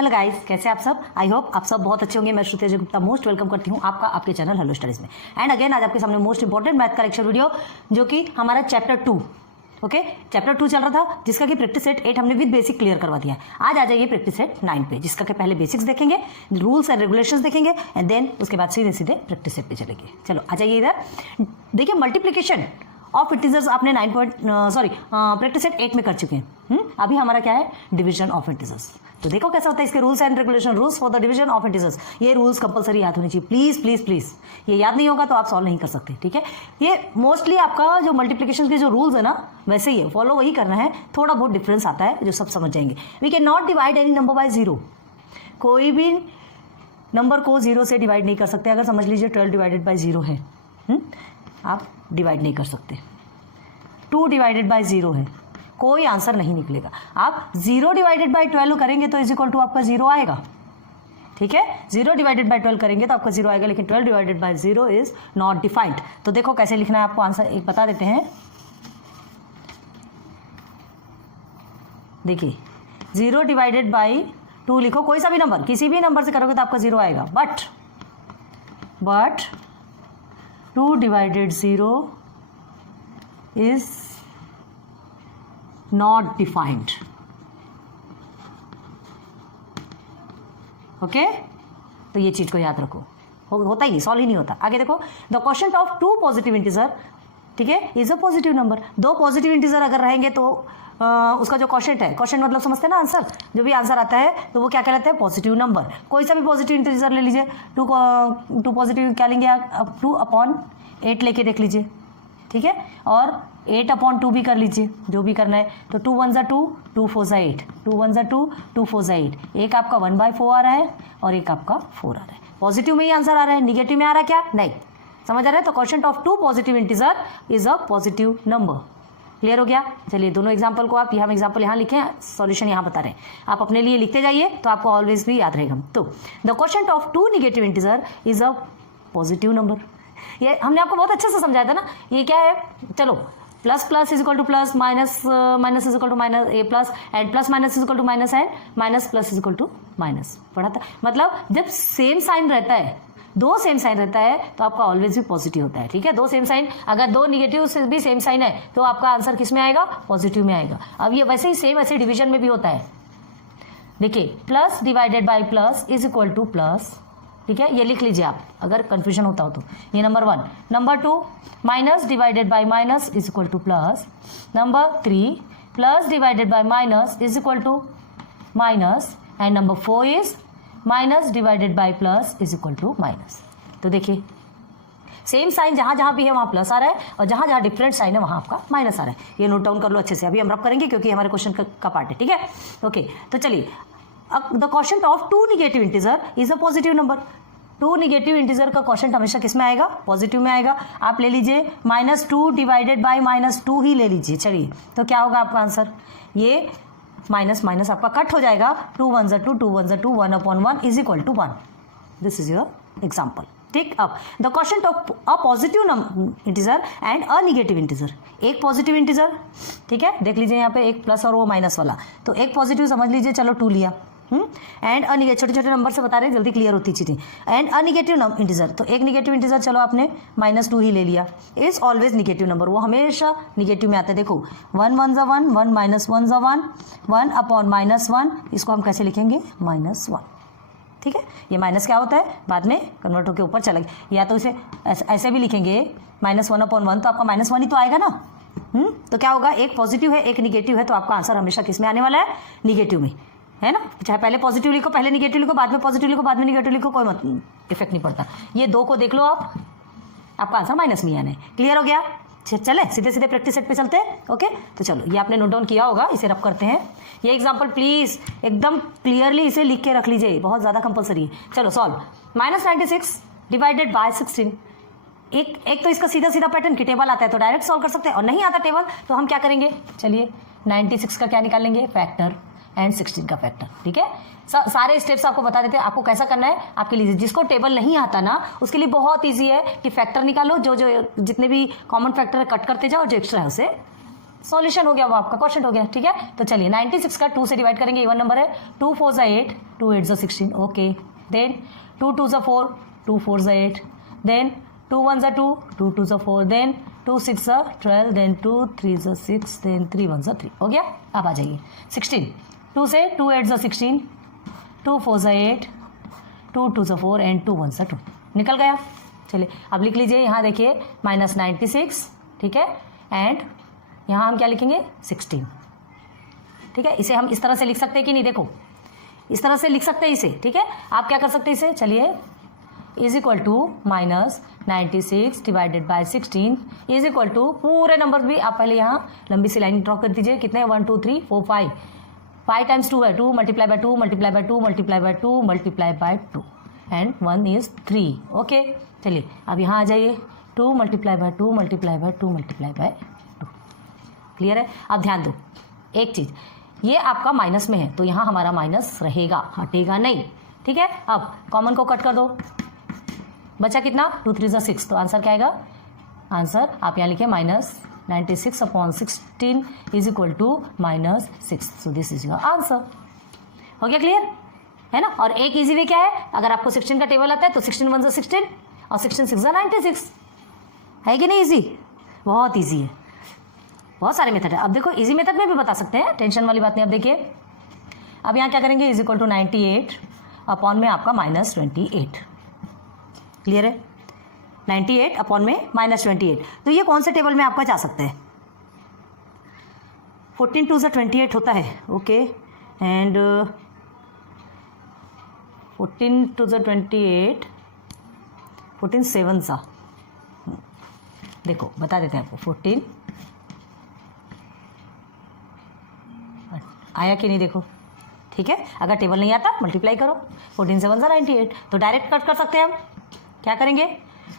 Hello guys, कैसे आप सब? आई होप आप सब बहुत अच्छे होंगे। मैं श्रुति अजय गुप्ता मोस्ट वेलकम करती हूँ आपका आपके चैनल हेलो स्टडीज में। एंड अगेन आज आपके सामने मोस्ट इंपॉर्टेंट मैथ का लेक्चर वीडियो, जो कि हमारा चैप्टर 2 चैप्टर 2 चल रहा था, जिसका कि प्रैक्टिस सेट 8 हमने विद बेसिक क्लियर करवा दिया है। आज आ जाइए प्रैक्टिस सेट 9 पे, जिसका कि पहले बेसिक्स देखेंगे, रूल्स एंड रेगुलेशंस देखेंगे एंड देन उसके बाद सीधे सीधे प्रैक्टिस सेट पे चलेंगे। चलो आ जाइए इधर। देखिए मल्टीप्लिकेशन ऑफ इंटीजर्स आपने प्रैक्टिस सेट 8 में कर चुके हैं। अभी हमारा क्या है? Division of integers. तो देखो कैसा होता है इसके rules and regulation. Rules for the division of integers, ये रूल्स कंपलसरी याद होनी चाहिए। प्लीज प्लीज प्लीज, ये याद नहीं होगा तो आप सॉल्व नहीं कर सकते, ठीक है? ये मोस्टली आपका जो मल्टीप्लिकेशन के जो रूल्स है ना, वैसे ही है, फॉलो वही करना है। थोड़ा बहुत डिफरेंस आता है जो सब समझ जाएंगे। We can not divide any number by zero. कोई भी नंबर को जीरो से डिवाइड नहीं कर सकते। अगर समझ लीजिए 12 डिवाइडेड बाय जीरो है, आप डिवाइड नहीं कर सकते। 2 डिवाइडेड बाय जीरो है, कोई आंसर नहीं निकलेगा। आप 0 डिवाइडेड बाय 12 करेंगे तो इज इक्वल टू आपका 0 आएगा, ठीक है? 0 डिवाइडेड बाय 12 करेंगे तो आपका 0 आएगा, लेकिन 12 divided by 0 is not defined. तो देखो कैसे लिखना है आपको, आंसर एक बता देते हैं। देखिए 0 डिवाइडेड बाय 2 लिखो, कोई सा भी नंबर, किसी भी नंबर से करोगे तो आपका 0 आएगा। But 2 divided 0 is not defined. Okay, तो ये चीज को याद रखो। होता ही नहीं, सॉल्व ही नहीं होता। आगे देखो, the quotient of 2 positive integer, ठीक है, is a positive number. 2 positive integer अगर रहेंगे तो उसका जो क्वोशंट है, क्वोशंट मतलब समझते हैं ना, आंसर, जो भी आंसर आता है तो वो क्या कहलाता है? Positive number. कोई सा भी पॉजिटिव इंटीजर ले लीजिए। 2 पॉजिटिव क्या लेंगे आप? 2/8 लेके देख लीजिए, ठीक है? और 8/2 भी कर लीजिए, जो भी करना है। तो 2 1 जा 2, 2 4 जा 8, 2 1 जा 2, 2 4 जा 8। एक आपका 1/4 आ रहा है और एक आपका 4 आ रहा है। पॉजिटिव में ही आंसर आ रहा है, निगेटिव में आ रहा है क्या? नहीं। समझ आ रहा है? तो quotient of 2 positive integer is a positive number. Clear हो गया? चलिए दोनों एग्जाम्पल को आप हम एग्जाम्पल यहाँ लिखे, सॉल्यूशन यहाँ बता रहे हैं, आप अपने लिए लिखते जाइए तो आपको ऑलवेज भी याद रहेगा। तो the quotient of 2 negative integer is a positive number. ये हमने आपको बहुत अच्छे से समझाया था ना। ये क्या है? चलो, plus plus is equal to plus, minus minus is equal to minus, a plus and plus minus is equal to minus and minus plus is equal to minus पढ़ा था। मतलब जब सेम साइन रहता है, 2 सेम साइन रहता है तो आपका ऑलवेज भी पॉजिटिव होता है, ठीक है? 2 सेम साइन, अगर 2 निगेटिव से भी सेम साइन है तो आपका आंसर किस में आएगा? पॉजिटिव में आएगा। अब ये वैसे ही सेम ऐसे डिवीजन में भी होता है। देखिए plus divided by plus is equal to plus, ठीक है? ये लिख लीजिए आप अगर कंफ्यूजन होता हो तो। ये number 1। Number 2, minus divided by minus is equal to plus. Number 3, plus divided by minus is equal to minus. And number 4 is minus divided by plus is equal to minus. तो देखिए same sign जहां जहां भी है वहां plus आ रहा है और जहां जहां डिफरेंट साइन है वहां आपका माइनस आ रहा है। ये नोट डाउन कर लो अच्छे से, अभी हम रब करेंगे क्योंकि हमारे क्वेश्चन का पार्ट है, ठीक है? ओके, तो चलिए, the quotient of 2 negative integer is a positive number. 2 negative integer का क्वोशंट हमेशा किस में आएगा? पॉजिटिव में आएगा। आप ले लीजिए -2 डिवाइडेड बाय -2 ही ले लीजिए। चलिए, तो क्या होगा आपका आंसर? ये माइनस माइनस आपका कट हो जाएगा। 2 1 जा 2, 2 1 जा 2, 1/1 is equal to 1। This is your example, ठीक? अब the quotient of a positive integer and a negative integer. एक पॉजिटिव इंटीजर, ठीक है, देख लीजिए यहाँ पे एक प्लस और वो माइनस वाला। तो एक पॉजिटिव समझ लीजिए, चलो 2 लिया। एंड अनिगेटिव, छोटे छोटे नंबर से बता रहे हैं, जल्दी क्लियर होती चीजें। एंड अनिगेटिव इंटीजर, तो एक निगेटिव इंटीजर चलो आपने -2 ही ले लिया। इज ऑलवेज निगेटिव नंबर, वो हमेशा निगेटिव में आता है। देखो 1 1 जा 1, 1 -1 जा 1, 1/-1, इसको हम कैसे लिखेंगे? -1, ठीक है? ये माइनस क्या होता है? बाद में कन्वर्ट होकर ऊपर चला गया। या तो इसे ऐसे भी लिखेंगे -1/1, तो आपका -1 ही तो आएगा ना। तो क्या होगा? एक पॉजिटिव है एक निगेटिव है, तो आपका आंसर हमेशा किस में आने वाला है? निगेटिव में, है ना? चाहे पहले पॉजिटिव लिखो, पहले निगेटिव लिखो, बाद में पॉजिटिव लिखो, बाद में निगेटिव लिखो, कोई इफेक्ट नहीं पड़ता। ये 2 को देख लो आप, आपका आंसर माइनस में आना है। क्लियर हो गया? चले सीधे सीधे प्रैक्टिस सेट पे चलते हैं। ओके, तो चलो ये आपने नोट डाउन किया होगा, इसे रब करते हैं। ये एग्जांपल प्लीज एकदम क्लियरली इसे लिख के रख लीजिए, बहुत ज्यादा कंपलसरी है। चलो सॉल्व। -96 divided by 16। एक तो इसका सीधा सीधा पैटर्न की टेबल आता है तो डायरेक्ट सॉल्व कर सकते हैं, और नहीं आता टेबल तो हम क्या करेंगे? चलिए 96 का क्या निकालेंगे? फैक्टर एंड 16 का फैक्टर, ठीक है? सारे स्टेप्स आपको बता देते हैं, आपको कैसा करना है आपके लिए। जिसको टेबल नहीं आता ना, उसके लिए बहुत इजी है कि फैक्टर निकालो, जो जितने भी कॉमन फैक्टर है कट करते जाओ, जो एक्स्ट्रा है उसे सॉल्यूशन हो गया, वो आपका क्वेश्चन हो गया। ठीक है, तो चलिए 96 का 2 से डिवाइड करेंगे, इवन नंबर है। 2 4 ज़ा 8, 2 8 ज़ा 16, ओके। देन 2 2 ज़ा 4, 2 4 ज़ा 8, देन 2 1 ज़ा 2, 2 2 ज़ा 4, देन 2 6 ज़ा 12, देन 2 3 ज़ा 6, देन 3 1 ज़ा 3, हो गया। अब आ जाइए 16, 2 से 2 8 ज़ा 16, 2 4 ज़ा 8, 2 2 ज़ा 4 एंड 2 1 ज़ा 2, निकल गया। चलिए अब लिख लीजिए, यहाँ देखिए -96, ठीक है, एंड यहाँ हम क्या लिखेंगे 16। ठीक है, इसे हम इस तरह से लिख सकते हैं कि नहीं, देखो इस तरह से लिख सकते हैं इसे। ठीक है, आप क्या कर सकते हैं इसे, चलिए is equal to -96 divided by 16 is equal to, पूरे नंबर भी आप पहले यहाँ लंबी सी लाइन ड्रॉ कर दीजिए। कितने 1 2 3 4 5, 5 टाइम्स 2 है, 2 multiply by 2 multiply by 2 multiply by 2 multiply by 2 and 1 is 3, okay. चलिए अब यहाँ आ जाइए, 2 multiply by 2 multiply by 2 multiply by 2, clear है। अब ध्यान दो एक चीज़, ये आपका माइनस में है तो यहाँ हमारा माइनस रहेगा, हटेगा नहीं। ठीक है, अब कॉमन को कट कर दो, बचा कितना 2 3 ज़ा 6, तो आंसर क्या आएगा, आंसर आप यहाँ लिखिए -96/16 is equal to -6, so this is your answer. हो गया क्लियर है ना। और एक इजी वे क्या है, अगर आपको 16 का टेबल आता है तो 16 1 ज़ा 16 और 16 6 ज़ा 96, है कि नहीं इजी, बहुत इजी है, बहुत सारे मेथड है। अब देखो इजी मेथड में भी बता सकते हैं, टेंशन वाली बात नहीं। अब देखिए अब यहाँ क्या करेंगे, इज इक्वल टू 98 अपॉन में आपका -28, क्लियर है, 98 अपॉन में -28। तो ये कौन से टेबल में आपका जा सकता है, 14 2 ज़ा 28 होता है, ओके, एंड 14 2 ज़ा 28, 14 7 ज़ा, देखो बता देते हैं आपको, 14 आया कि नहीं देखो। ठीक है, अगर टेबल नहीं आता मल्टीप्लाई करो, 14 7 ज़ा 98, तो डायरेक्ट कट कर सकते हैं हम। क्या करेंगे,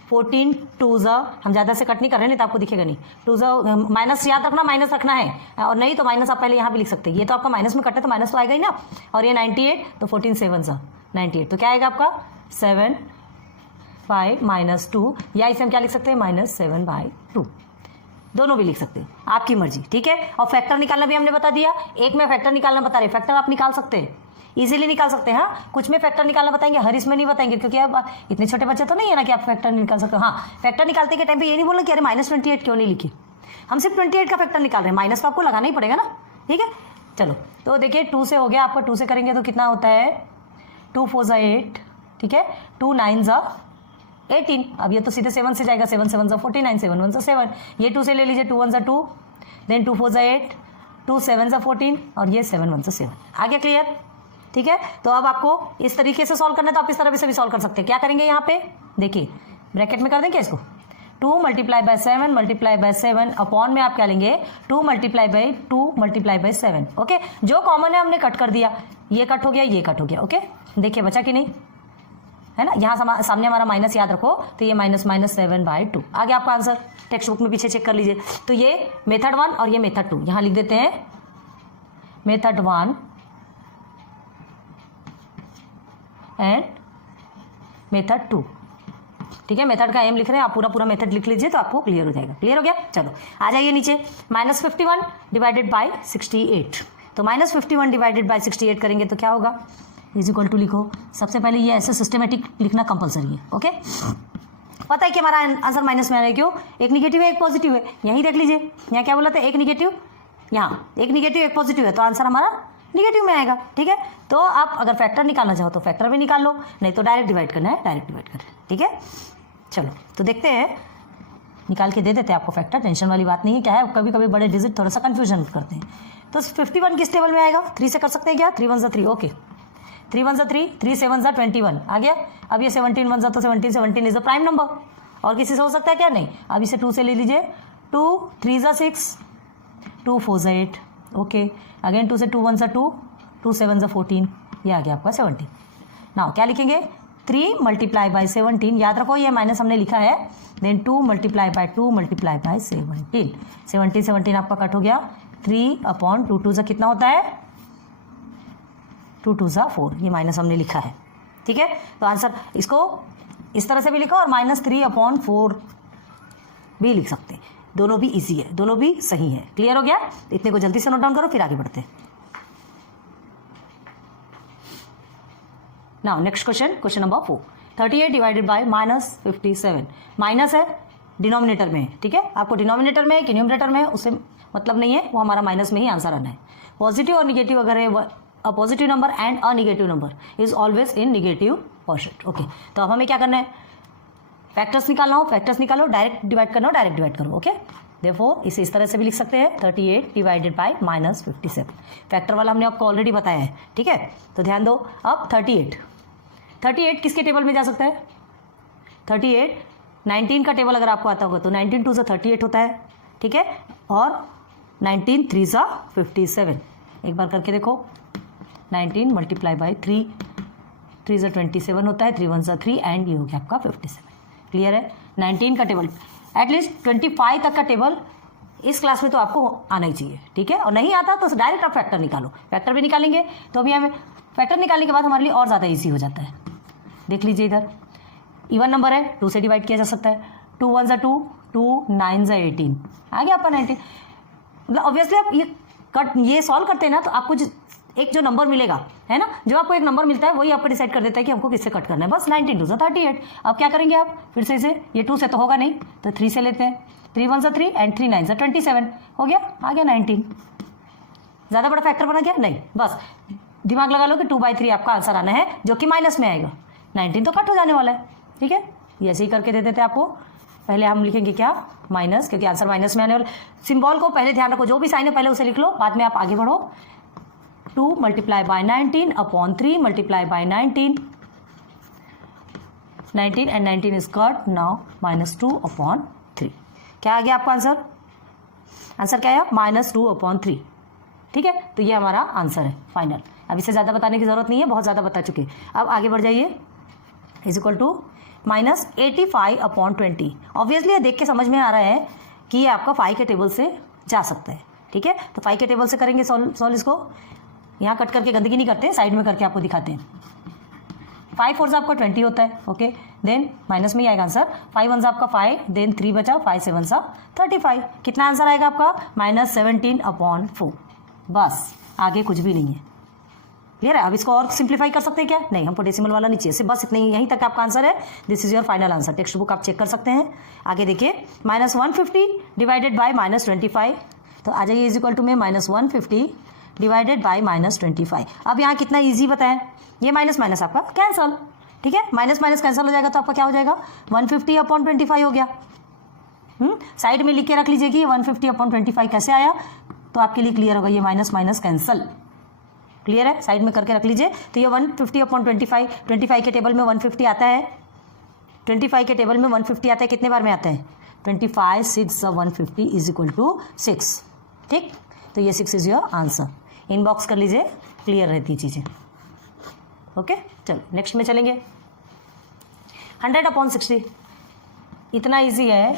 14 2 ज़ा, हम ज़्यादा से कट नहीं कर रहे हैं, नहीं तो आपको दिखेगा नहीं, 2 ज़ा माइनस याद रखना, माइनस रखना है, और नहीं तो माइनस आप पहले यहाँ भी लिख सकते हैं। ये तो आपका माइनस में कट है तो माइनस तो आएगा ही ना, और ये 98 तो 14 7 ज़ा 98, तो क्या आएगा आपका 7 5 -2, या इसे हम क्या लिख सकते हैं -7/2, दोनों भी लिख सकते हैं, आपकी मर्जी। ठीक है, और फैक्टर निकालना भी हमने बता दिया, एक में फैक्टर निकालना बता रहे, फैक्टर आप निकाल सकते हैं, इजीली निकाल सकते हैं। हाँ, कुछ में फैक्टर निकालना बताएंगे, हर इसमें नहीं बताएंगे, क्योंकि अब इतने छोटे बच्चे तो नहीं है ना कि आप फैक्टर निकाल सकते हो। हाँ, फैक्टर निकालते के टाइम पे ये नहीं बोलना कि अरे -28 क्यों नहीं लिखी, हम सिर्फ 28 का फैक्टर निकाल रहे हैं, माइनस तो आपको लगाना ही पड़ेगा ना। ठीक है, चलो तो देखिए 2 से हो गया आपका, 2 से करेंगे तो कितना होता है, 2 4 ज़ा 8, ठीक है, 2 9 ज़ा 18, अब ये तो सीधे 7 से जाएगा, 7 7 ज़ा 49, 7 1 ज़ा 7, ये 2 से ले लीजिए, 2 1 ज़ा 2, देन 2 4 ज़ा 8, 2 7 ज़ा 14, और ये 7 1 ज़ा 7, आ गया क्लियर। ठीक है, तो अब आपको इस तरीके से सॉल्व करना है तो आप इस तरह से भी सॉल्व कर सकते हैं। क्या करेंगे यहाँ पे, देखिए ब्रैकेट में कर देंगे इसको, 2 multiply bye 7 multiply by 7 upon में आप क्या लेंगे, 2 multiply by 2 multiply bye 7, okay. जो कॉमन है हमने कट कर दिया, ये कट हो गया, ये कट हो गया, ओके। देखिए बचा कि नहीं, है ना, यहाँ सामने हमारा माइनस याद रखो, तो ये -7/2 आ गया आपका आंसर। टेक्स्ट बुक में पीछे चेक कर लीजिए। तो ये मेथड 1 और ये मेथड 2, यहाँ लिख देते हैं मेथड 1 एंड मेथड 2। ठीक है, मेथड का एम लिख रहे हैं आप, पूरा मेथड लिख लीजिए तो आपको क्लियर हो जाएगा। क्लियर हो गया, चलो आ जाइए नीचे, -51 डिवाइडेड बाय 68, तो -51 डिवाइडेड बाय 68 करेंगे तो क्या होगा, इज इक्वल टू लिखो। सबसे पहले ये ऐसे सिस्टमेटिक लिखना कंपलसरी है, ओके। पता है कि हमारा आंसर माइनस में आ रहा है, क्यों, एक निगेटिव है एक पॉजिटिव है, यहीं देख लीजिए, यहाँ क्या बोला था, एक निगेटिव, यहाँ एक निगेटिव एक पॉजिटिव है, तो आंसर हमारा निगेटिव में आएगा। ठीक है, तो आप अगर फैक्टर निकालना चाहो तो फैक्टर भी निकाल लो, नहीं तो डायरेक्ट डिवाइड करना है, डायरेक्ट डिवाइड करना है। ठीक है, चलो तो देखते हैं, निकाल के दे देते हैं आपको फैक्टर, टेंशन वाली बात नहीं है। क्या है, कभी कभी बड़े डिजिट थोड़ा सा कंफ्यूजन करते हैं। तो 51 किस टेबल में आएगा, 3 से कर सकते हैं क्या, 3 1 ज़ा 3, ओके, 3 1 ज़ा 3, 3 7 ज़ा 21 आ गया। अब ये 17 1 ज़ा तो 17, 17 इज द प्राइम नंबर, और किसी से हो सकता है क्या, नहीं। अब इसे 2 से ले लीजिए, 2 3 ज़ा 6, 2 4 ज़ा 8, ओके, अगेन 2 से 2 1 ज़ा 2, 2 7 ज़ा 14, ये आ गया आपका 17। नाउ क्या लिखेंगे, 3 मल्टीप्लाई बाय 17, याद रखो ये माइनस हमने लिखा है, then 2 multiply by 2 multiply by 17, 17 17 आपका कट हो गया, 3/2, 2 ज़ा कितना होता है, 2 2 ज़ा 4, ये माइनस हमने लिखा है। ठीक है, तो आंसर इसको इस तरह से भी लिखो और -3/4 भी लिख सकते हैं। दोनों भी इजी है, दोनों भी सही है। क्लियर हो गया? इतने को जल्दी से नोट डाउन करो, फिर आगे बढ़ते हैं। Now next question, question number 4। 38 divided by -57। Minus है, डिनोमिनेटर में है, ठीक है। आपको डिनोमिनेटर में कि न्यूमरेटर में उससे मतलब नहीं है, वो हमारा माइनस में ही आंसर आना है। पॉजिटिव और निगेटिव अगर है, a positive number and a negative number is always in negative portion. Okay, तो अब हमें क्या करना है? फैक्टर्स निकालना हो, फैक्टर्स निकालो, डायरेक्ट डिवाइड करना हो, डायरेक्ट डिवाइड करो। ओके, देयरफॉर इसे इस तरह से भी लिख सकते हैं, 38 डिवाइडेड बाय -57। फैक्टर वाला हमने आपको ऑलरेडी बताया है, ठीक है। तो ध्यान दो, अब 38 किसके टेबल में जा सकता है? 38 19 का टेबल अगर आपको आता होगा तो 19 2 38 होता है, ठीक है। और 19 3 57। एक बार करके देखो, 19 मल्टीप्लाई बाई 3 27 होता है, 3 1 3 एंड ये हो गया आपका 57। क्लियर है? 19 का टेबल, एटलीस्ट 25 तक का टेबल इस क्लास में तो आपको आना ही चाहिए, ठीक है। और नहीं आता तो डायरेक्ट आप फैक्टर निकालो, फैक्टर भी निकालेंगे तो अभी हमें फैक्टर निकालने के बाद हमारे लिए और ज़्यादा ईजी हो जाता है। देख लीजिए इधर, इवन नंबर है, 2 से डिवाइड किया जा सकता है। 2 1 2, 2 9 18, आ गया आपका 19। मतलब ऑब्वियसली आप ये सॉल्व करते हैं ना, तो आपको एक जो नंबर मिलेगा है ना, जो आपको एक नंबर मिलता है वही आपको डिसाइड कर देता है कि हमको किससे कट करना है। बस 19 2 38। अब क्या करेंगे आप फिर से इसे, ये 2 से तो होगा नहीं तो 3 से लेते हैं। 3 1 3 एंड 3 9 27 हो गया, आ गया 19। ज़्यादा बड़ा फैक्टर बना क्या? नहीं, बस दिमाग लगा लो कि 2/3 आपका आंसर आना है, जो कि माइनस में आएगा। 19 तो कट हो जाने वाला है, ठीक है। ये ऐसे ही करके दे देते हैं आपको। पहले हम लिखेंगे क्या? माइनस, क्योंकि आंसर माइनस में आने वाला। सिंबल को पहले ध्यान रखो, जो भी साइन है पहले उसे लिख लो, बाद में आप आगे बढ़ो। 2 multiply bye 19 upon 3 multiply by 19 and 19 is cut now, -2 upon 3। क्या आ गया आपका आंसर? आंसर क्या है? -2 अपॉन 3, ठीक है। तो ये हमारा आंसर है फाइनल। अब इसे ज़्यादा बताने की जरूरत नहीं है, बहुत ज़्यादा बता चुके। अब आगे बढ़ जाइए। Is equal to -85 upon 20। Obviously ये देख के समझ में आ रहा है कि ये आपका 5 के टेबल से जा सकता है, ठीक है। तो 5 के टेबल से करेंगे सॉल्व इसको। यहाँ कट करके गंदगी नहीं करते, साइड में करके आपको दिखाते हैं। 5 4 आपका 20 होता है, ओके। देन माइनस में ही आएगा आंसर। 5 1 आपका 5, देन 3 बचा, 5 7 35। कितना आंसर आएगा आपका? -17 अपॉन 4। बस आगे कुछ भी नहीं है। क्लियर है? अब इसको और सिंप्लीफाई कर सकते हैं क्या? नहीं, हमको डेसिमल वाला नहीं चाहिए, सिर्फ बस इतना ही, यहीं तक आपका आंसर है। This is your final answer. Text book आप चेक कर सकते हैं। आगे देखिए, -150 डिवाइडेड बाय -25। तो आ जाइए, इज इक्वल टू में -150 डिवाइडेड बाय -25। अब यहाँ कितना ईजी बताएं, ये माइनस माइनस आपका कैंसल, ठीक है। माइनस माइनस कैंसिल हो जाएगा तो आपका क्या हो जाएगा? 150 अपॉन 25 हो गया। साइड में लिख के रख लीजिए कि 150 अपॉन 25 कैसे आया, तो आपके लिए क्लियर होगा। ये माइनस माइनस कैंसल, क्लियर है? साइड में करके रख लीजिए। तो ये 150 अपॉन 25 के टेबल में 150 आता है। 25 के टेबल में 150 आता है, कितने बार में आता है? 25 6 150 इज इक्वल टू 6, ठीक। तो ये 6 इज योर आंसर। इनबॉक्स कर लीजिए, क्लियर रहती चीज़ें। ओके, चलो नेक्स्ट में चलेंगे। 100 अपॉन 60, इतना ईजी है,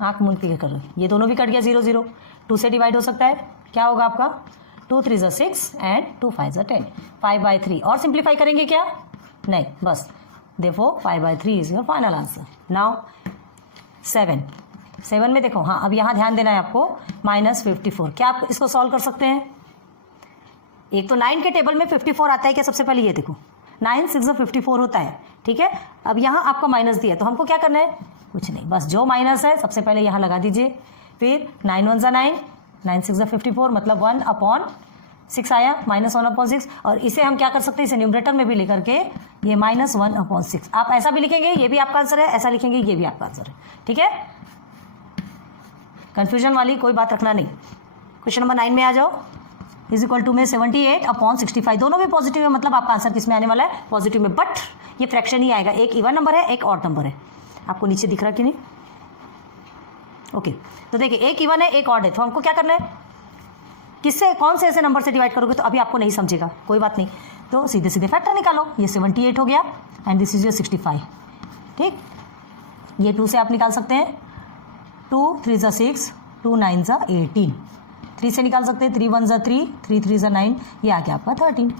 आँख मूंद के करो। ये दोनों भी कट गया, 0 0। 2 से डिवाइड हो सकता है, क्या होगा आपका? 2 3 6 एंड 2 5 10, 5/3। और सिंप्लीफाई करेंगे क्या? नहीं, बस देखो 5/3 is your final answer. Now 7 में देखो, हाँ अब यहाँ ध्यान देना है आपको, -54। क्या आप इसको सॉल्व कर सकते हैं? एक तो 9 के टेबल में 54 आता है क्या? सबसे पहले ये देखो, 9 6 54 होता है, ठीक है। अब यहाँ आपका माइनस दिया, तो हमको क्या करना है? कुछ नहीं, बस जो माइनस है सबसे पहले यहाँ लगा दीजिए। फिर 9 1 9, 9 6 54, मतलब 1 अपॉन 6 आया, -1 अपॉन 6। और इसे हम क्या कर सकते हैं? इसे न्यूमरेटर में भी लेकर के ये -1 अपॉन 6, आप ऐसा भी लिखेंगे, ये भी आपका आंसर है, ऐसा लिखेंगे, ये भी आपका आंसर है, ठीक है। कंफ्यूजन वाली कोई बात रखना नहीं। क्वेश्चन नंबर 9 में आ जाओ। इज इक्वल टू में 78 अपॉन 65, दोनों भी पॉजिटिव है, मतलब आपका आंसर किस में आने वाला है? पॉजिटिव में। बट ये फ्रैक्शन ही आएगा, एक इवन नंबर है, एक ऑड नंबर है। आपको नीचे दिख रहा कि नहीं? ओके, तो देखिए एक इवन है, एक ऑड है, तो हमको क्या करना है? किससे, कौन से ऐसे नंबर से डिवाइड करोगे? तो अभी आपको नहीं समझेगा, कोई बात नहीं, तो सीधे सीधे फैक्टर निकालो। ये 78 हो गया एंड दिस इज योर 65, ठीक। ये 2 से आप निकाल सकते हैं, 2 3 6, 2 9 18। 3 से निकाल सकते हैं, 3 1 3, 3 3 9, ये आ गया आपका 13।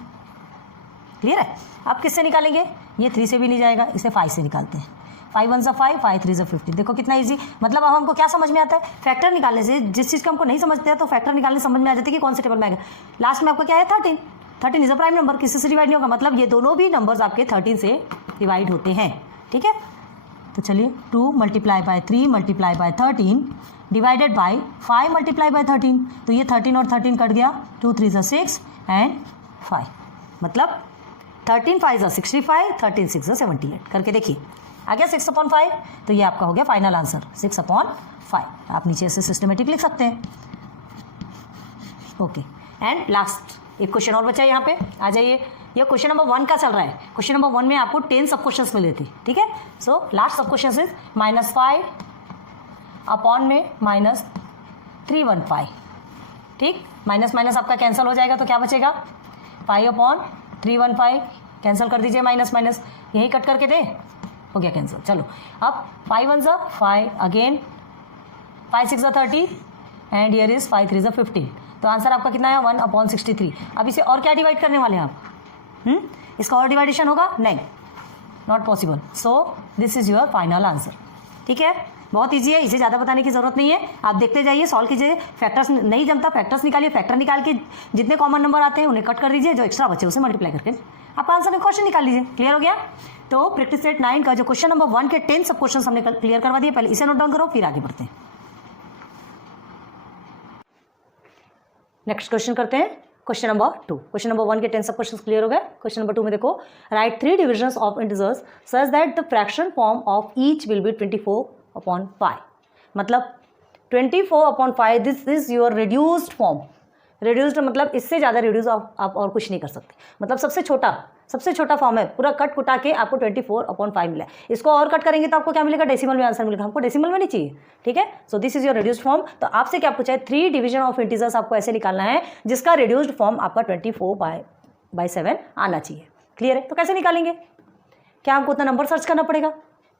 क्लियर है? आप किससे निकालेंगे? ये 3 से भी नहीं जाएगा, इसे 5 से निकालते हैं। 5 1 5, 5 3 15। देखो कितना इजी, मतलब अब हमको क्या समझ में आता है, फैक्टर निकालने से। जिस चीज़ को हमको नहीं समझते हैं तो फैक्टर निकालने समझ में आ जाती है कि कौन से टेबल में आएगा। लास्ट में आपका क्या है 13 इज अ प्राइम नंबर, किसी से डिवाइड नहीं होगा, मतलब ये दोनों भी नंबर्स आपके 13 से डिवाइड होते हैं। ठीक है, तो चलिए 2 × 3 × 13 डिवाइडेड बाई 5 × 13, तो ये 13 और 13 कट गया, 2 3 6 एंड 5, मतलब 13 5 65, 13 6 78 करके देखिए आ गया 6/5। तो ये आपका हो गया फाइनल आंसर 6/5। आप नीचे ऐसे सिस्टमेटिक लिख सकते हैं। ओके, एंड लास्ट एक क्वेश्चन और बचा है यहाँ पे, आ जाइए। ये क्वेश्चन नंबर 1 का चल रहा है। क्वेश्चन नंबर 1 में आपको 10 सब क्वेश्चंस मिले थे। ठीक है, सो लास्ट सब क्वेश्चन इज -5 अपॉन में -315। ठीक, माइनस माइनस आपका कैंसिल हो जाएगा तो क्या बचेगा, 5/315 कैंसिल कर दीजिए, माइनस माइनस यही कट करके दे, हो गया कैंसिल। चलो अब 5 1 5 अगेन, 5 6 30 एंड हियर इज 5 3 15। तो आंसर आपका कितना है 1/63। अब इसे और क्या डिवाइड करने वाले हैं आप, इसका और डिवाइडेशन होगा नहीं, not possible. So this is your final answer. ठीक है, बहुत इजी है, इसे ज़्यादा बताने की जरूरत नहीं है, आप देखते जाइए, सॉल्व कीजिए। फैक्टर्स नहीं जमता, फैक्टर्स निकालिए, फैक्टर निकाल के जितने कॉमन नंबर आते हैं उन्हें कट कर दीजिए, जो एक्स्ट्रा बचे उसे मल्टीप्लाई करके आप आंसर में क्वेश्चन निकाल लीजिए। क्लियर हो गया। तो प्रैक्टिस सेट 9 का जो क्वेश्चन नंबर 1 के 10 सब क्वेश्चन हमने क्लियर करवा दिए। पहले इसे नोट डाउन करो, फिर आगे बढ़ते हैं। नेक्स्ट क्वेश्चन करते हैं क्वेश्चन नंबर 2। क्वेश्चन नंबर 1 के 10 सब क्वेश्चन क्लियर हो गए। क्वेश्चन नंबर 2 में देखो, right 3 divisions of integers such that the fraction form of each will be 24/5। मतलब 24/5 this is your reduced form. Reduced मतलब इससे ज़्यादा रिड्यूस आप और कुछ नहीं कर सकते, मतलब सबसे छोटा फॉर्म है, पूरा कट कुटा के आपको 24/5 मिला है। इसको और कट करेंगे तो आपको क्या मिलेगा, डेसिमल में आंसर मिलेगा, हमको डेसिमल में नहीं चाहिए। ठीक है, सो this is your reduced form. तो आपसे क्या पूछा है, 3 डिवीजन ऑफ इंटीजर्स आपको ऐसे निकालना है जिसका रिड्यूस्ड फॉर्म आपका 24/7 आना चाहिए। क्लियर है, तो कैसे निकालेंगे, क्या हमको उतना नंबर सर्च करना पड़ेगा,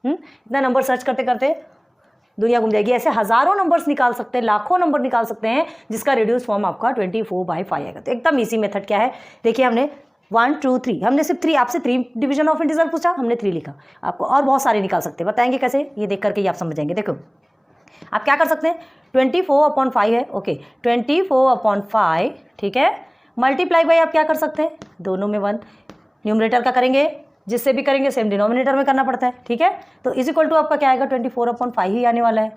इतना नंबर सर्च करते करते दुनिया घूम जाएगी। ऐसे हजारों नंबर्स निकाल सकते हैं, लाखों नंबर निकाल सकते हैं जिसका रिड्यूस फॉर्म आपका 24/5 आएगा। तो एकदम इजी मेथड क्या है, देखिए हमने 1 2 3, हमने सिर्फ 3, आपसे 3 डिवीजन ऑफ इंटीजर पूछा, हमने 3 लिखा। आपको और बहुत सारे निकाल सकते हैं, बताएंगे कैसे, ये देख करके ही आप समझ जाएंगे। देखो आप क्या कर सकते हैं, 24/5 है, ओके 24/5, ठीक है, मल्टीप्लाई बाई आप क्या कर सकते हैं, दोनों में 1, न्यूमरेटर का करेंगे, जिससे भी करेंगे सेम डिनोमिनेटर में करना पड़ता है। ठीक है, तो इज इक्वल टू आपका क्या आएगा, 24/5 ही आने वाला है।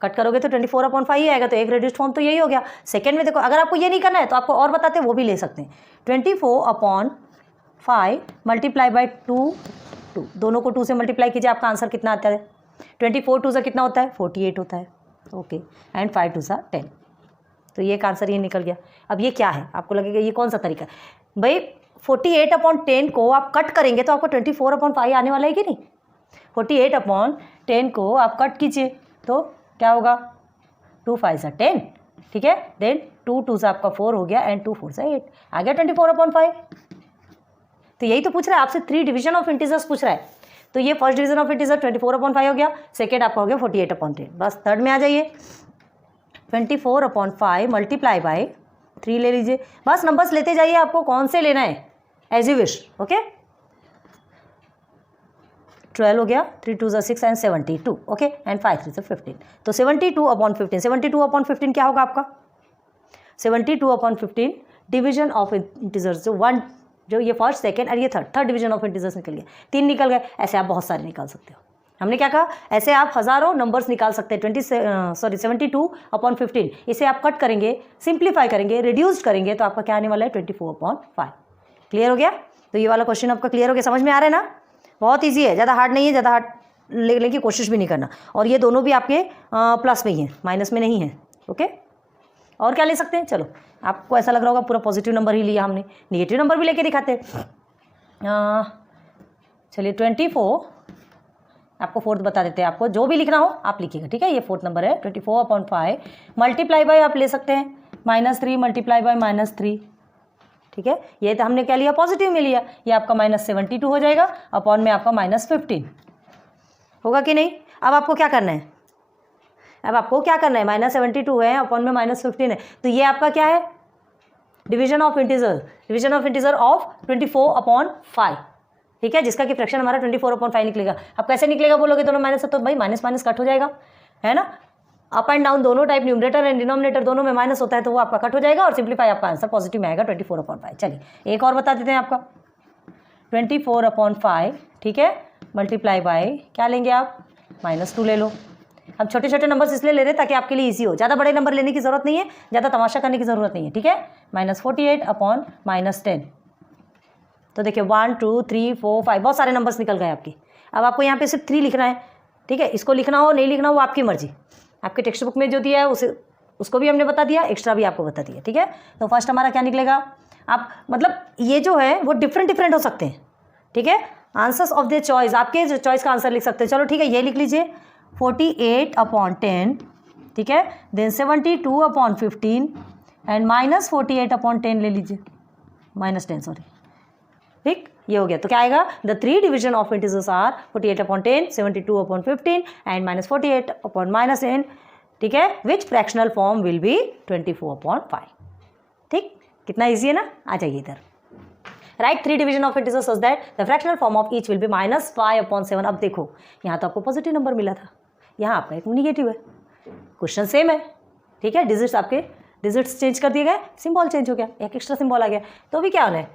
कट करोगे तो 24/5 ही आएगा, तो एक रिड्यूस्ड फॉर्म तो यही हो गया। सेकेंड में देखो, अगर आपको ये नहीं करना है तो आपको और बताते हैं, वो भी ले सकते हैं। 24/5 मल्टीप्लाई बाई 2, दोनों को 2 से मल्टीप्लाई कीजिए, आपका आंसर कितना आता है, 24 2 से कितना होता है, 48 होता है। ओके, एंड 5 2 10, तो ये एक आंसर ये निकल गया। अब ये क्या है, आपको लगेगा ये कौन सा तरीका है भाई, 48/10 को आप कट करेंगे तो आपको 24/5 आने वाला है कि नहीं। 48/10 को आप कट कीजिए तो क्या होगा, 2 5 10, ठीक है, देन 2 2 से आपका 4 हो गया एंड 2 4 से 8 आ गया 24/5। तो यही तो पूछ रहा है आपसे, 3 डिवीजन ऑफ इंटीजर्स पूछ रहा है। तो ये फर्स्ट डिवीजन ऑफ इंटीजर 24/5 हो गया, सेकेंड आपका हो गया 48/10। बस थर्ड में आ जाइए, 24/5 मल्टीप्लाई बाई 3 ले लीजिए। बस नंबर्स लेते जाइए, आपको कौन से लेना है एज यू विश। ओके, 12 हो गया, 3 2 6 एंड 72, ओके, एंड 5 3 15। तो 72/15, 72/15 क्या होगा आपका, 72/15 डिवीजन ऑफ इंटीजर्स, जो 1, जो ये फर्स्ट सेकेंड और ये थर्ड डिवीजन ऑफ इंटीजर्स निकल गया, 3 निकल गए। ऐसे आप बहुत सारे निकाल सकते हो। हमने क्या कहा, ऐसे आप हज़ारों नंबर्स निकाल सकते हैं। 72/15 इसे आप कट करेंगे, सिंप्लीफाई करेंगे, रिड्यूस करेंगे, तो आपका क्या आने वाला है 24/5। क्लियर हो गया। तो ये वाला क्वेश्चन आपका क्लियर हो गया, समझ में आ रहा है ना, बहुत ईजी है, ज़्यादा हार्ड नहीं है, ज़्यादा हार्ड लेने की कोशिश भी नहीं करना। और ये दोनों भी आपके प्लस में ही हैं, माइनस में नहीं है। ओके, और क्या ले सकते हैं, चलो आपको ऐसा लग रहा होगा पूरा पॉजिटिव नंबर ही लिया हमने, निगेटिव नंबर भी लेके दिखाते हैं। चलिए 24, आपको फोर्थ बता देते हैं, आपको जो भी लिखना हो आप लिखिएगा। ठीक है, ये फोर्थ नंबर है, 24/5 मल्टीप्लाई बाई आप ले सकते हैं -3 मल्टीप्लाई बाई -3। ठीक है, ये तो हमने क्या लिया, पॉजिटिव में लिया, ये आपका -72 हो जाएगा, अपॉन में आपका -15 होगा कि नहीं। अब आपको क्या करना है, अब आपको क्या करना है, -72 है, अपॉन में -15 है, तो ये आपका क्या है, division of integer, division of integer of 24/5। ठीक है, जिसका कि फ्रैक्शन हमारा 24/5 निकलेगा। अब कैसे निकलेगा बोलोगे, दोनों माइनस है तो भाई माइनस माइनस कट हो जाएगा, है ना। अप एंड डाउन दोनों टाइप, न्यूमरेटर एंड डिनोमिनेटर दोनों में माइनस होता है, तो वो आपका कट हो जाएगा और सिंप्लीफाई आपका आंसर पॉजिटिव में आएगा 24/5। चलिए एक और बता देते हैं आपका 24/5, ठीक है, मल्टीप्लाई बाय क्या लेंगे आप, -2 ले लो। हम छोटे छोटे नंबर्स इसलिए ले रहे हैं ताकि आपके लिए इजी हो, ज़्यादा बड़े नंबर लेने की जरूरत नहीं है, ज़्यादा तमाशा करने की जरूरत नहीं है, ठीक है। -48/-10, तो देखिए 1 2 3 4 5 बहुत सारे नंबर्स निकल गए आपके। अब आपको यहाँ पे सिर्फ 3 लिखना है, ठीक है। इसको लिखना हो नहीं लिखना हो वो आपकी मर्जी, आपके टेक्स्ट बुक में जो दिया है उसे उसको भी हमने बता दिया, एक्स्ट्रा भी आपको बता दिया, ठीक है। तो फर्स्ट हमारा क्या निकलेगा, आप मतलब ये जो है वो डिफरेंट डिफरेंट हो सकते हैं, ठीक है। आंसर्स ऑफ द चॉइस, आपके चॉइस का आंसर लिख सकते हैं। चलो ठीक है, ये लिख लीजिए 48/10, ठीक है, देन 72/15 एंड -48/10 ले लीजिए, -10 सॉरी, ठीक, ये हो गया। तो क्या आएगा, the 3 division of integers are 48/10, 72/15 and -48/10, ठीक है, which fractional form will be 24/5। ठीक, कितना ईजी है ना। आ जाइए इधर, right 3 division of integers such that the fractional form of each will be -5/7। अब देखो यहाँ तो आपको पॉजिटिव नंबर मिला था, यहाँ आपका एक निगेटिव है, क्वेश्चन सेम है, ठीक है। डिजिट्स आपके डिजिट्स चेंज कर दिए गए, सिंबल चेंज हो गया, एक एक्स्ट्रा सिंबल आ गया, तो भी क्या होना है,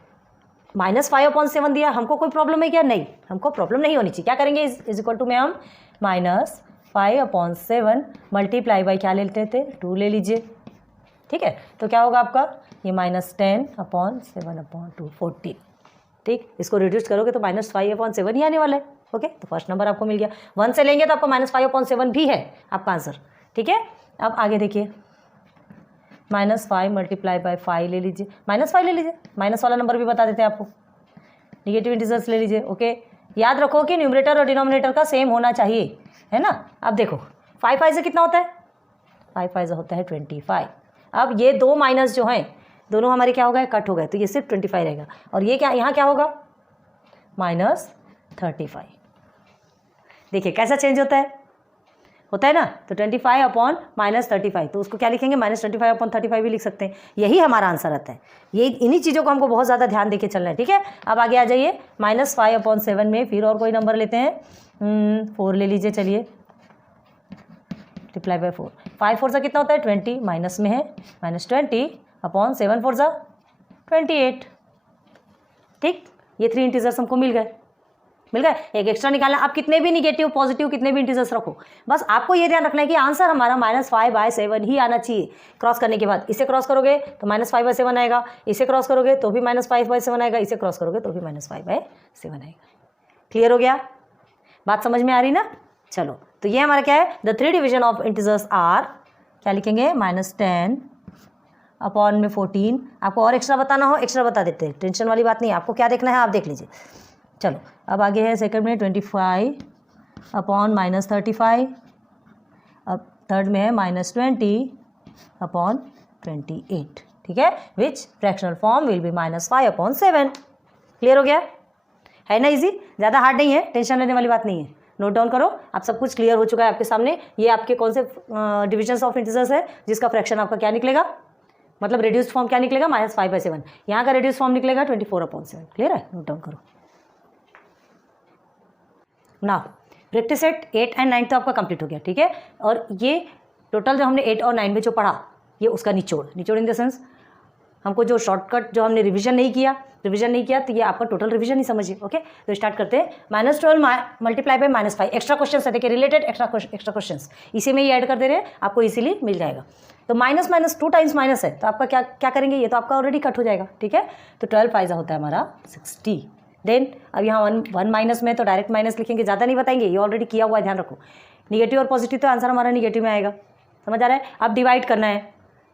-5/7 दिया। हमको कोई प्रॉब्लम है क्या, नहीं, हमको प्रॉब्लम नहीं होनी चाहिए। क्या करेंगे, इज इक्वल टू में हम -5/7 मल्टीप्लाई बाई क्या लेते थे, 2 ले लीजिए, ठीक है। तो क्या होगा आपका ये -10/7/2 14, ठीक। इसको रिड्यूस करोगे तो -5/7 ही आने वाला है, ओके। तो फर्स्ट नंबर आपको मिल गया, 1 से लेंगे तो आपको -5/7 भी है आपका आंसर, ठीक है। अब आगे देखिए -5 मल्टीप्लाई बाई 5 ले लीजिए, -5 ले लीजिए, माइनस वाला नंबर भी बता देते हैं आपको, निगेटिव इंटीजर्स ले लीजिए, ओके। याद रखो कि न्यूमरेटर और डिनोमिनेटर का सेम होना चाहिए, है ना। अब देखो 5 से कितना होता है, 5 से होता है 25। अब ये 2 माइनस जो हैं दोनों हमारे क्या हो गए, कट हो गए, तो ये सिर्फ 25 रहेगा, और ये क्या यहाँ क्या होगा, -35। देखिए कैसा चेंज होता है ना। तो 25/-35, तो उसको क्या लिखेंगे, -25/35 भी लिख सकते हैं। यही हमारा आंसर आता है। ये इन्हीं चीज़ों को हमको बहुत ज़्यादा ध्यान देके चलना है, ठीक है। अब आगे आ जाइए, -5/7 में फिर और कोई नंबर लेते हैं, 4 ले लीजिए, चलिए, मल्टीप्लाई बाई 4, 5 4 से कितना होता है 20, माइनस में है, -20/7 4 से 28, ठीक। ये 3 इंटीजर्स हमको मिल गए, एक एक्स्ट्रा निकालना। आप कितने भी निगेटिव पॉजिटिव कितने भी इंटीजर्स रखो, बस आपको ये ध्यान रखना है कि आंसर हमारा -5/7 ही आना चाहिए। क्रॉस करने के बाद इसे क्रॉस करोगे तो -5/7 आएगा, इसे क्रॉस करोगे तो भी -5/7 आएगा, इसे क्रॉस करोगे तो भी -5/7 आएगा। क्लियर हो गया, बात समझ में आ रही ना। चलो, तो ये हमारा क्या है, the 3 division of integers are, क्या लिखेंगे, -10/14। आपको और एक्स्ट्रा बताना हो एक्स्ट्रा बता देते हैं, टेंशन वाली बात नहीं है। आपको क्या देखना है आप देख लीजिए। चलो अब आगे है सेकंड में 25/-35, अब थर्ड में है -20/28, ठीक है, which fractional form will be -5/7। Clear हो गया है ना, इजी, ज़्यादा हार्ड नहीं है, टेंशन लेने वाली बात नहीं है। नोट डाउन करो, आप सब कुछ क्लियर हो चुका है आपके सामने। ये आपके कौन से डिविजन्स ऑफ इंटीजर्स है जिसका फ्रैक्शन आपका क्या निकलेगा, मतलब रिड्यूस्ड फॉर्म क्या निकलेगा, -5/7। यहाँ का रिड्यूस्ड फॉर्म निकलेगा 24/7। क्लियर है, नोट डाउन करो ना। प्रैक्टिस सेट 8 और 9 तो आपका कंप्लीट हो गया, ठीक है। और ये टोटल जो हमने 8 और 9 में जो पढ़ा, ये उसका निचोड़ इन द सेंस हमको जो शॉर्टकट जो हमने रिवीजन नहीं किया तो ये आपका टोटल रिवीजन ही समझिए, ओके। तो स्टार्ट करते हैं, -12 मल्टीप्लाई बाई -5, एक्स्ट्रा क्वेश्चन है, देखिए रिलेटेड एक्स्ट्रा क्वेश्चन इसी में ही ऐड कर दे रहे हैं, आपको इसीलिए मिल जाएगा। तो --2 टाइम्स माइनस है, तो आपका क्या करेंगे, ये तो आपका ऑलरेडी कट हो जाएगा, ठीक है। तो 12 5 होता है हमारा 60। देन अब यहाँ 1 माइनस में तो डायरेक्ट माइनस लिखेंगे, ज़्यादा नहीं बताएंगे, ये ऑलरेडी किया हुआ है, ध्यान रखो। निगेटिव और पॉजिटिव तो आंसर हमारा निगेटिव में आएगा, समझ आ रहा है। अब डिवाइड करना है,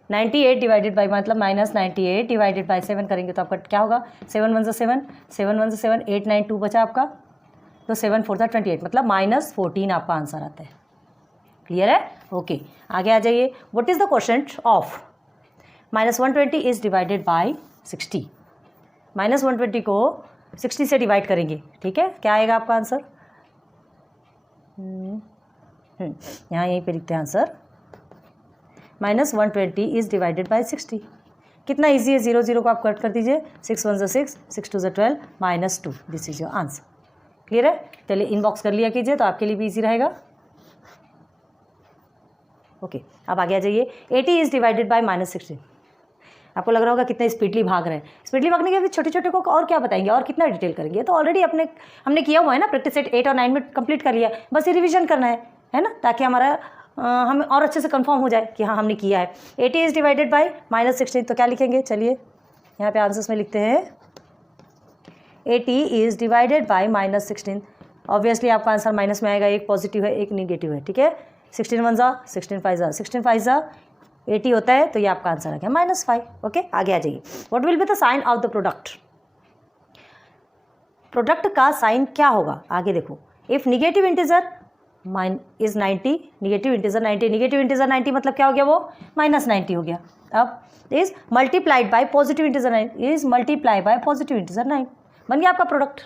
98 डिवाइडेड बाई मतलब -98 डिवाइडेड बाई 7 करेंगे तो आपका क्या होगा, 7 1 से 7, 7 1 से 7, 8 9 2 बचा आपका, तो 7 4 28, मतलब -14 आपका आंसर आता है। क्लियर है, ओके। आगे आ जाइए, what is the quotient of -120 is divided by 60। -120 को 60 से डिवाइड करेंगे, ठीक है, क्या आएगा आपका आंसर, यहाँ यहीं पे लिखते हैं आंसर, -120 इज डिवाइडेड बाई 60। कितना ईजी है, 0 0 को आप कट कर दीजिए, 6 1 6, 6 2 12 -2, this is your answer. Clear है? चलिए इनबॉक्स कर लिया कीजिए तो आपके लिए भी ईजी रहेगा। ओके अब आगे आ जाइए। 80 इज डिवाइडेड बाय -16। आपको लग रहा होगा कितने स्पीडली भाग रहे हैं। स्पीडली भागने के फिर छोटे छोटे को और क्या बताएंगे और कितना डिटेल करेंगे, तो ऑलरेडी हमने किया हुआ है ना, प्रैक्टिस सेट 8 और 9 में कंप्लीट कर लिया, बस ये रिवीजन करना है ना, ताकि हमारा हमें और अच्छे से कंफर्म हो जाए कि हाँ हमने किया है। 80 इज डिवाइडेड बाय -16, तो क्या लिखेंगे, चलिए यहाँ पे आंसर्स में लिखते हैं 80 इज डिवाइडेड बाय -16। ऑब्वियसली आपका आंसर माइनस में आएगा, एक पॉजिटिव है एक निगेटिव है, ठीक है। 16 1 जा 16 5 जा 16 5 जा 80 होता है, तो ये आपका आंसर आ गया -5। ओके आगे आ जाइए। What will be the sign of the product. Product का साइन क्या होगा, आगे देखो। If negative integer is 90, negative integer 90, negative integer 90 मतलब क्या हो गया, वो -90 हो गया। अब is multiplied by positive integer 9, is multiply by positive integer 9, बन गया आपका प्रोडक्ट,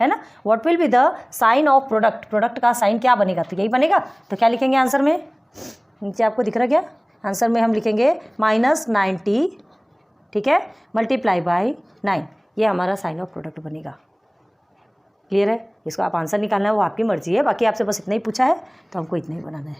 है ना। What will be the sign of product, product का साइन क्या बनेगा, तो यही बनेगा। तो क्या लिखेंगे आंसर में, नीचे आपको दिख रहा क्या, आंसर में हम लिखेंगे -90, ठीक है, मल्टीप्लाई बाय 9, ये हमारा साइन ऑफ प्रोडक्ट बनेगा। क्लियर है? इसको आप आंसर निकालना है वो आपकी मर्जी है, बाकी आपसे बस इतना ही पूछा है तो हमको इतना ही बनाना है।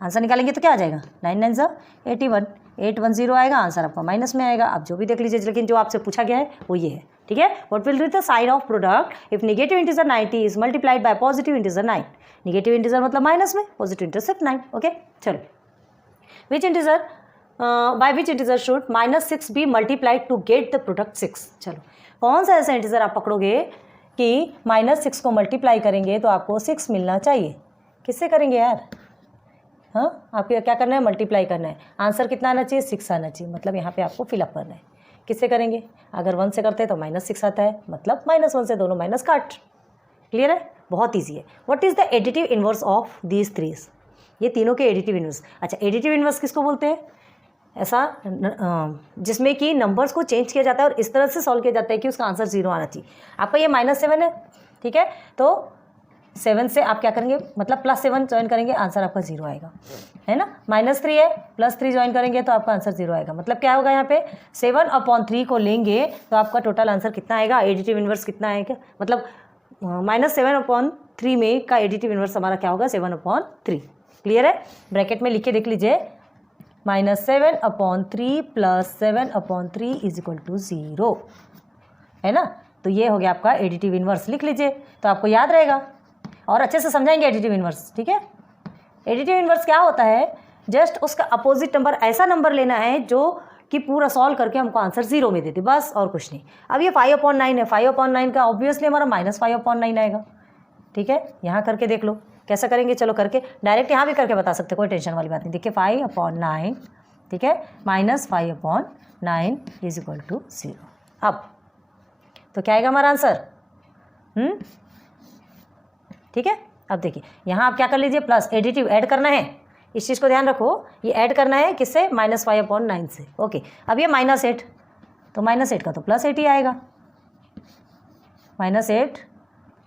आंसर निकालेंगे तो क्या आ जाएगा, 9 9 जा 81, 810 आएगा, आंसर आपका माइनस में आएगा। आप जो भी देख लीजिए, लेकिन जो आपसे पूछा गया है वो ये है, ठीक है। What will be the sign of product if negative integer 90 is multiplied by positive integer 9। Negative integer मतलब माइनस में, पॉजिटिव इंटीजर 9। ओके चलो, which integer by which integer should -6 be multiplied to get the product 6। चलो कौन सा ऐसा integer आप पकड़ोगे कि -6 को मल्टीप्लाई करेंगे तो आपको 6 मिलना चाहिए। किससे करेंगे यार, हाँ आपको क्या करना है, मल्टीप्लाई करना है। आंसर कितना आना चाहिए, 6 आना चाहिए, मतलब यहाँ पे आपको फिलअप करना है। किससे करेंगे, अगर 1 से करते हैं तो -6 आता है, मतलब -1 से दोनों माइनस काट। क्लियर है, बहुत ईजी है। What is the additive inverse of these threes, ये तीनों के एडिटिव इनवर्स। अच्छा एडिटिव इनवर्स किसको बोलते हैं, ऐसा जिसमें कि नंबर्स को चेंज किया जाता है और इस तरह से सॉल्व किया जाता है कि उसका आंसर 0 आना चाहिए। आपका ये -7 है, ठीक है, तो 7 से आप क्या करेंगे, मतलब +7 ज्वाइन करेंगे, आंसर आपका 0 आएगा, है ना। -3 है, +3 ज्वाइन करेंगे तो आपका आंसर 0 आएगा। मतलब क्या होगा यहाँ पे, 7/3 को लेंगे तो आपका टोटल आंसर कितना आएगा, एडिटिव इनवर्स कितना आएगा, मतलब -7/3 में का एडिटिव इनवर्स हमारा क्या होगा, 7/3। क्लियर है, ब्रैकेट में लिख के देख लीजिए, -7/3 + 7/3 = 0, है ना। तो ये हो गया आपका एडिटिव इनवर्स, लिख लीजिए तो आपको याद रहेगा और अच्छे से समझाएंगे एडिटिव इनवर्स, ठीक है। एडिटिव इनवर्स क्या होता है, जस्ट उसका अपोजिट नंबर, ऐसा नंबर लेना है जो कि पूरा सॉल्व करके हमको आंसर 0 में देते, बस और कुछ नहीं। अब ये 5/9 है, 5/9 का ऑब्वियसली हमारा -5/9 आएगा, ठीक है। यहाँ करके देख लो कैसा करेंगे, चलो करके डायरेक्ट यहाँ भी करके बता सकते, कोई टेंशन वाली बात नहीं। देखिए 5/9, ठीक है, -5/9 = 0। अब तो क्या आएगा हमारा आंसर, ठीक है। अब देखिए यहाँ आप क्या कर लीजिए, प्लस एडिटिव ऐड करना है, इस चीज़ को ध्यान रखो, ये ऐड करना है किससे, -5/9 से। ओके अब ये -8, तो -8 का तो +8 ही आएगा, -8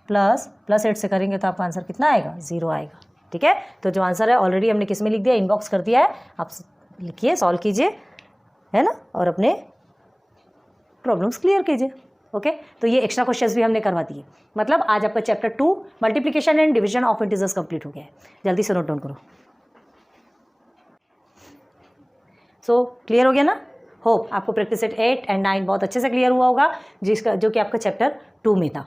+8 से करेंगे तो आपका आंसर कितना आएगा, 0 आएगा, ठीक है। तो जो आंसर है ऑलरेडी हमने किस में लिख दिया, इनबॉक्स कर दिया है, आप लिखिए, सॉल्व कीजिए, है ना, और अपने प्रॉब्लम्स क्लियर कीजिए। ओके तो ये एक्स्ट्रा क्वेश्चंस भी हमने करवा दिए, मतलब आज आपका chapter 2 multiplication and division of integers complete हो गया है। जल्दी से नोट डाउन करो। सो क्लियर हो गया ना, होप आपको प्रैक्टिस सेट 8 और 9 बहुत अच्छे से क्लियर हुआ होगा, जो कि आपका चैप्टर 2 में था।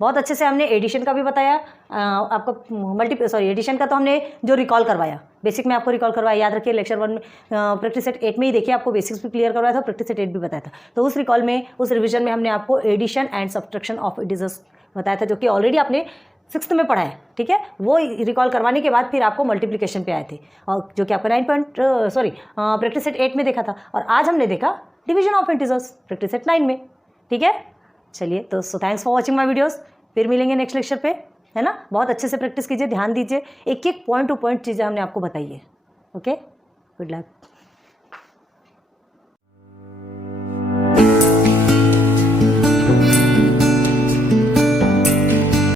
बहुत अच्छे से हमने एडिशन का भी बताया, आपको एडिशन का तो हमने जो रिकॉल करवाया, बेसिक में आपको रिकॉल करवाया, याद रखिए लेक्चर 1 में, प्रैक्टिस सेट 8 में ही देखिए आपको बेसिक्स भी क्लियर करवाया था, प्रैक्टिस सेट 8 भी बताया था। तो उस रिकॉल में, उस रिवीजन में हमने आपको addition and subtraction of integers बताया था, जो कि ऑलरेडी आपने 6th में पढ़ा है, ठीक है। वो रिकॉल करवाने के बाद फिर आपको मल्टीप्लिकेशन पे आए थे, और जो कि आपका प्रैक्टिस सेट 8 में देखा था, और आज हमने देखा division of integers practice set 9 में, ठीक है। चलिए तो thanks for watching my videos, फिर मिलेंगे नेक्स्ट लेक्चर पे, है ना। बहुत अच्छे से प्रैक्टिस कीजिए, ध्यान दीजिए, एक एक पॉइंट टू पॉइंट चीज़ें हमने आपको बताई है। Okay, good luck.